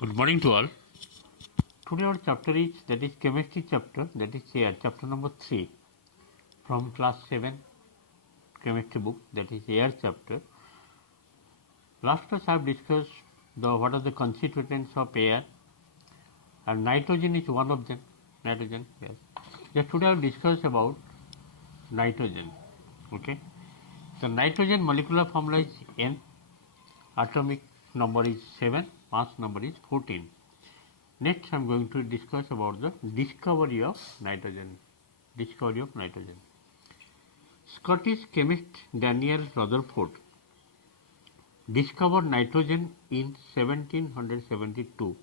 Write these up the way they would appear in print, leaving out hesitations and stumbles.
Good morning to all. Today our chapter is chemistry chapter, that is chapter number 3 from class 7 chemistry book, that is air chapter. Last class I have discussed what are the constituents of air, and nitrogen is one of them. Nitrogen, yes. Just today I will discuss about nitrogen. Okay. The nitrogen molecular formula is N, atomic number is 7, mass number is 14. Next, I am going to discuss about the discovery of nitrogen. Discovery of nitrogen. Scottish chemist Daniel Rutherford discovered nitrogen in 1772.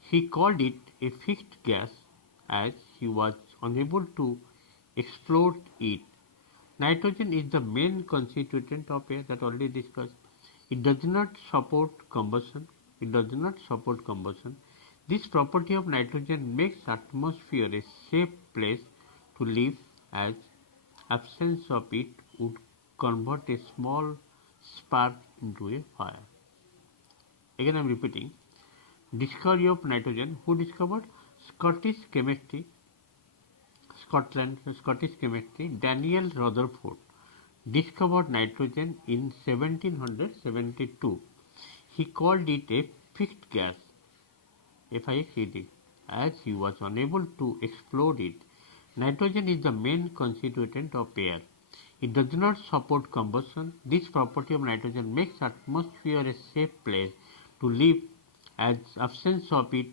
He called it a fixed gas as he was unable to explode it. Nitrogen is the main constituent of air, that already discussed. It does not support combustion. This property of nitrogen makes atmosphere a safe place to live, as absence of it would convert a small spark into a fire. Again I am repeating. Discovery of nitrogen. Who discovered? Scottish chemistry, Daniel Rutherford discovered nitrogen in 1772. He called it a fixed gas, FIXED, as he was unable to explode it. Nitrogen is the main constituent of air. It does not support combustion. This property of nitrogen makes atmosphere a safe place to live, as absence of it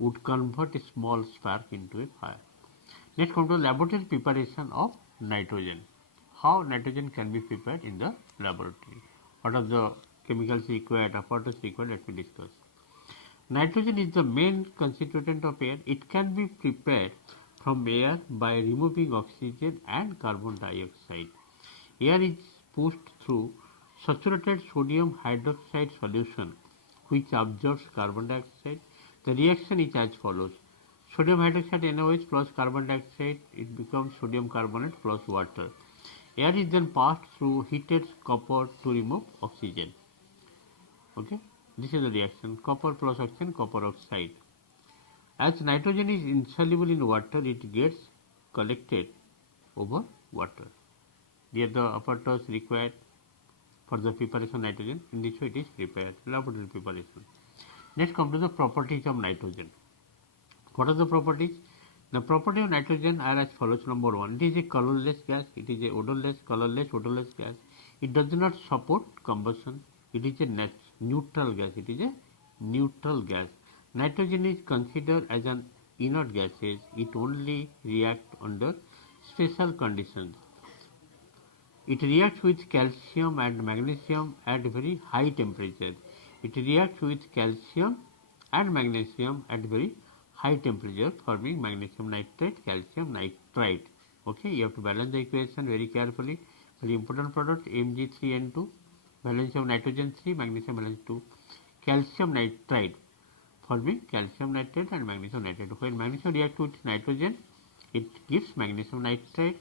would convert a small spark into a fire. Let's come to laboratory preparation of nitrogen. How nitrogen can be prepared in the laboratory? What are the chemicals required, apparatus required? Let me discuss. Nitrogen is the main constituent of air. It can be prepared from air by removing oxygen and carbon dioxide. Air is pushed through saturated sodium hydroxide solution, which absorbs carbon dioxide. The reaction is as follows. Sodium hydroxide NaOH plus carbon dioxide, it becomes sodium carbonate plus water. Air is then passed through heated copper to remove oxygen. Okay, this is the reaction. Copper plus oxygen, copper oxide. As nitrogen is insoluble in water, it gets collected over water. Here the apparatus required for the preparation of nitrogen. In this way it is prepared, laboratory preparation. Next come to the properties of nitrogen. What are the properties? The property of nitrogen are as follows. Number 1, it is a colorless gas. It is a odorless, colorless, odorless gas. It does not support combustion. It is a neutral gas. Nitrogen is considered as an inert gas. It only reacts under special conditions. It reacts with calcium and magnesium at very high temperature. High temperature, forming magnesium nitrate, calcium nitrite. Okay, you have to balance the equation very carefully. Very important product, Mg3N2, valence of nitrogen 3, magnesium valence 2, calcium nitride, forming calcium nitrate and magnesium nitrate. When magnesium reacts with nitrogen, it gives magnesium nitrate.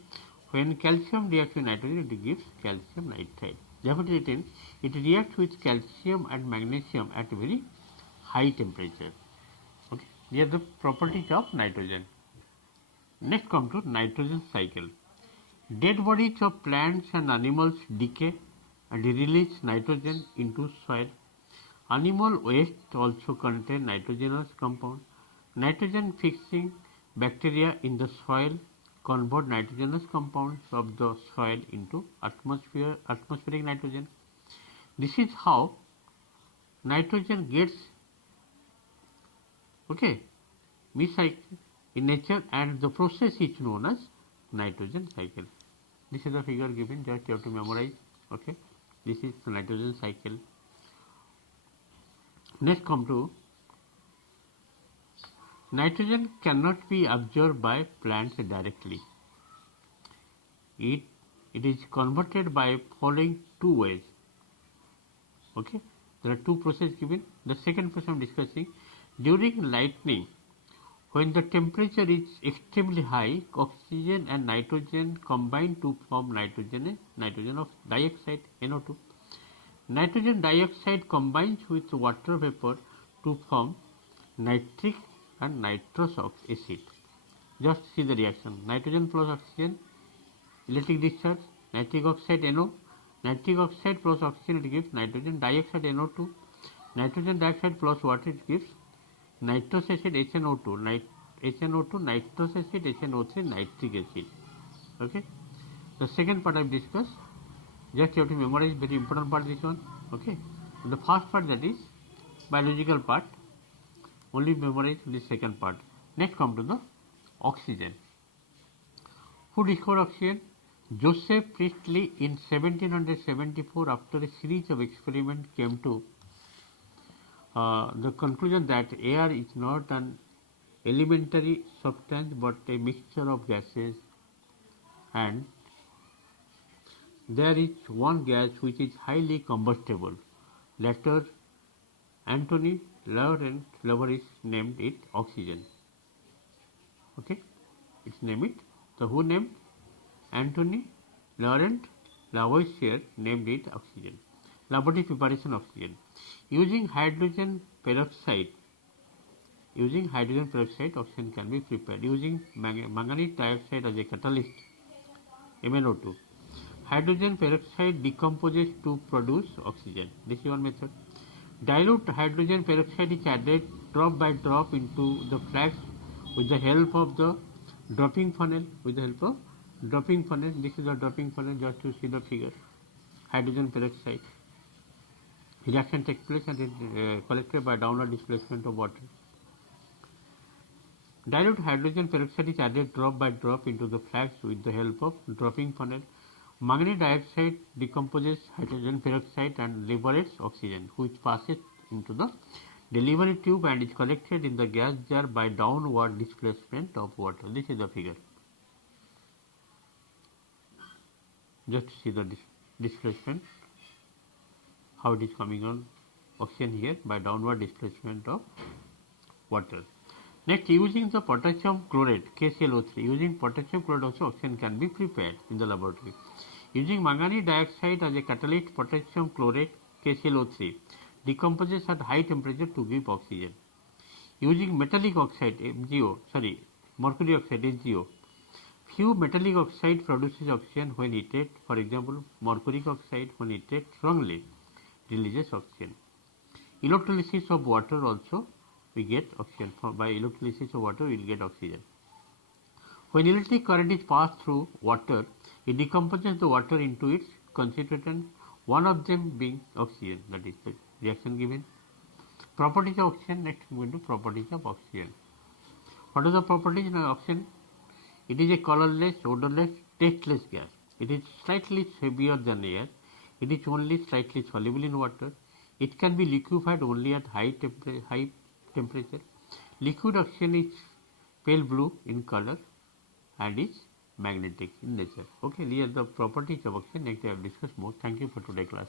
When calcium reacts with nitrogen, it gives calcium nitrate. Therefore, it reacts with calcium and magnesium at very high temperature. Okay, these are the properties of nitrogen. Next come to nitrogen cycle. Dead bodies of plants and animals decay and release nitrogen into soil. Animal waste also contain nitrogenous compound. Nitrogen fixing bacteria in the soil convert nitrogenous compounds of the soil into atmospheric nitrogen. This is how nitrogen gets recycled in nature, and the process is known as nitrogen cycle. This is the figure given, just you have to memorize. Okay, this is the nitrogen cycle. Next come to nitrogen cannot be absorbed by plants directly. It is converted by following two ways. Okay, there are two processes given. The second process I am discussing. During lightning, when the temperature is extremely high, oxygen and nitrogen combine to form nitrogen of dioxide, NO2. Nitrogen dioxide combines with water vapor to form nitric and nitrous acid. Just see the reaction. Nitrogen plus oxygen, electric discharge, nitric oxide NO, nitric oxide plus oxygen it gives nitrogen dioxide NO2, nitrogen dioxide plus water it gives nitrous acid HNO2, HNO2 nitrous acid HNO3 nitric acid. Okay. The second part I have discussed. Just you have to memorize very important part this one. Okay. And the first part, that is biological part, only memorize the second part. Next come to the oxygen. Who discovered oxygen? Joseph Priestley in 1774, after a series of experiments, came to the conclusion that air is not an elementary substance but a mixture of gases, and there is one gas which is highly combustible. Later, Anthony Laurent Lavoisier named it oxygen. Okay, it's named it. So who named? Anthony Laurent Lavoisier named it oxygen. Laboratory preparation of oxygen. Using hydrogen peroxide, oxygen can be prepared. Using manganese dioxide as a catalyst, MnO2. Hydrogen peroxide decomposes to produce oxygen. This is one method. Dilute hydrogen peroxide is added drop by drop into the flask with the help of the dropping funnel. This is the dropping funnel, just to see the figure. Hydrogen peroxide. Reaction takes place and is collected by downward displacement of water. Dilute hydrogen peroxide is added drop by drop into the flask with the help of dropping funnel. Manganese dioxide decomposes hydrogen peroxide and liberates oxygen, which passes into the delivery tube and is collected in the gas jar by downward displacement of water. This is the figure. Just see the displacement, how it is coming on oxygen here by downward displacement of water. Next, using the potassium chlorate, KClO3, using potassium chlorate also oxygen can be prepared in the laboratory. Using manganese dioxide as a catalyst, potassium chlorate, KClO3, decomposes at high temperature to give oxygen. Using metallic oxide, mercury oxide, MgO, few metallic oxide produces oxygen when heated. For example, mercuric oxide when heated strongly releases oxygen. Electrolysis of water also we get oxygen. By electrolysis of water we will get oxygen. When electric current is passed through water, it decomposes the water into its constituents, one of them being oxygen. That is the reaction given. Properties of oxygen. Next we are going to properties of oxygen. What are the properties of oxygen? It is a colorless, odorless, tasteless gas. It is slightly heavier than air. It is only slightly soluble in water. It can be liquefied only at high temperature. Liquid oxygen is pale blue in color and is magnetic in nature. Okay, these are the properties of oxygen. Next I have discussed more. Thank you for today's class.